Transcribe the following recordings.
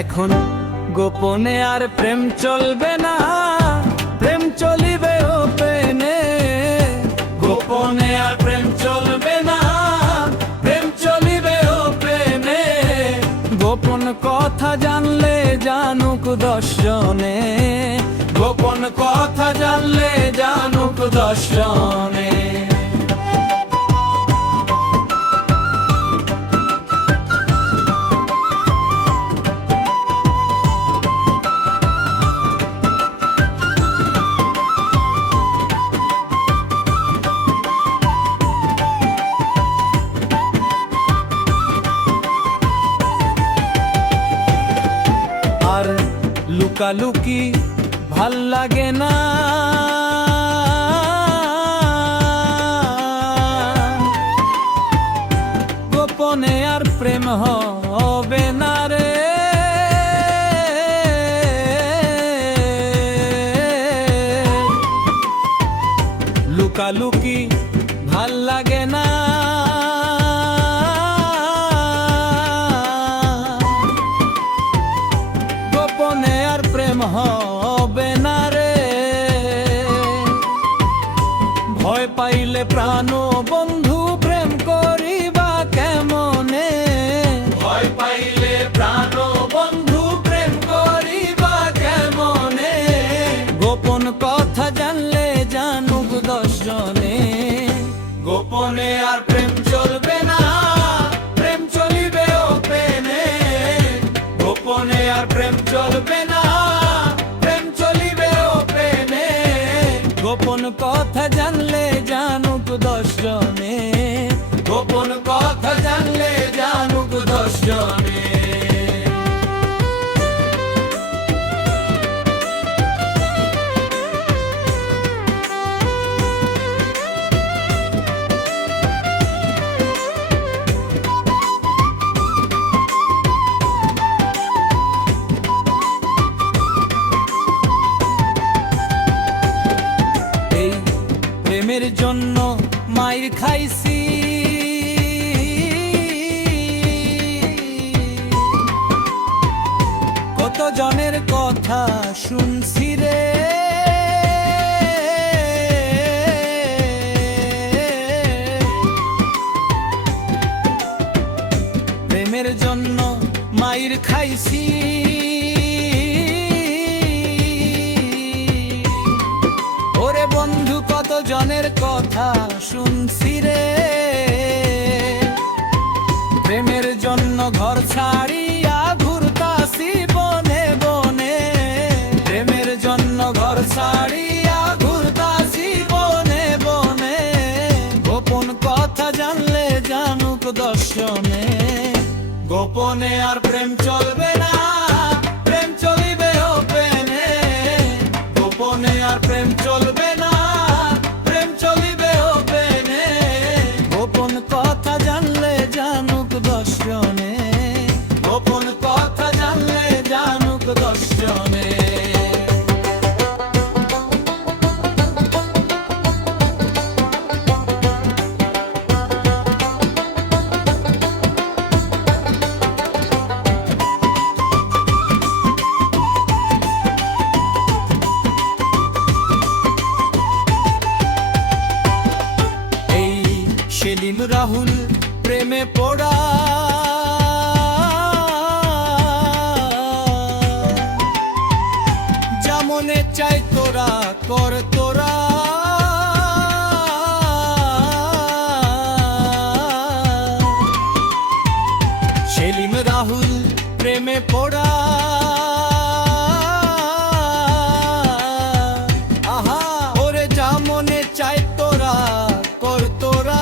এখন গোপনে আর প্রেম চলবে না, প্রেম চলিবে ওপেনে। গোপনে আর প্রেম চলবে না, প্রেম চলিবে ওপেনে। গোপন কথা জানলে জানুক 10 জনে, গোপন কথা জানলে জানুক 10 জনে। আর লুকালুকি ভাল লাগে না, গোপনে আর প্রেম হবে না রে। লুকালুকি ভাল লাগে না, গোপনে আর প্রেম হবে না রে। ভয় পাইলে প্রাণ বন্ধু প্রেম করিবা কেমনে। ভয় পাইলে প্রাণ বন্ধু প্রেম করিবা কেমনে। গোপন কথা জানলে জানুক 10 জনে, গোপনে আর প্রেম চলবে না, প্রেম চলিবে ওপেনে। গোপনে আর প্রেম চলবে না, প্রেম চলিবে ওপেনে। গোপন কথা জানলে জানুক 10 জনে, গোপন কথা জানলে জানুক 10 জনে। প্রেমের জন্য মাইর খাইছি, কত জনের কথা শুনছি রে। প্রেমের জন্য মাইর খাইছি, ওরে বন্ধু কত জনের কথা শুনছি রে। প্রেমের জন্য ঘর ছাড়িয়া ঘুরতাছি বনে বনে। প্রেমের জন্য ঘর ছাড়িয়া ঘুরতাছি বনে বনে। গোপন কথা জানলে জানুক 10 জনে, গোপনে আর প্রেম চলবে না, প্রেম চলিবে ওপেনে। গোপনে আর প্রেম চলবে না, প্রেম চলিবে ওপেনে। গোপন কথা জানলে জানুক 10 জনে, গোপন কথা জানলে জানুক 10 জনে। সেলিম রাহুল প্রেমে পড়া, যা মনে চাই তোরা কর তোরা। সেলিম রাহুল প্রেমে পড়া, আহা ওরে যা মনে চাই তোরা কর তোরা।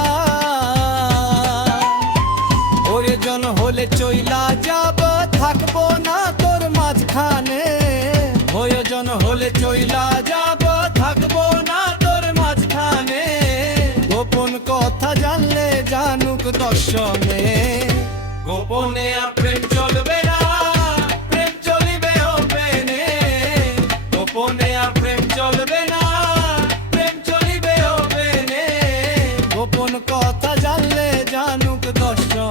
হলে চইলা যাব থাকবো না তোর মাঝখানে। প্রয়োজন হলে চইলা যাব থাকবো না তোর মাঝখানে। গোপন কথা জানলে জানুক 10 জনে, গোপনে আর প্রেম চলবে না, প্রেম চলিবে ওপেনে। গোপনে আর প্রেম চলবে না, প্রেম চলিবে ওপেনে। গোপন কথা জানলে জানুক 10 জনে।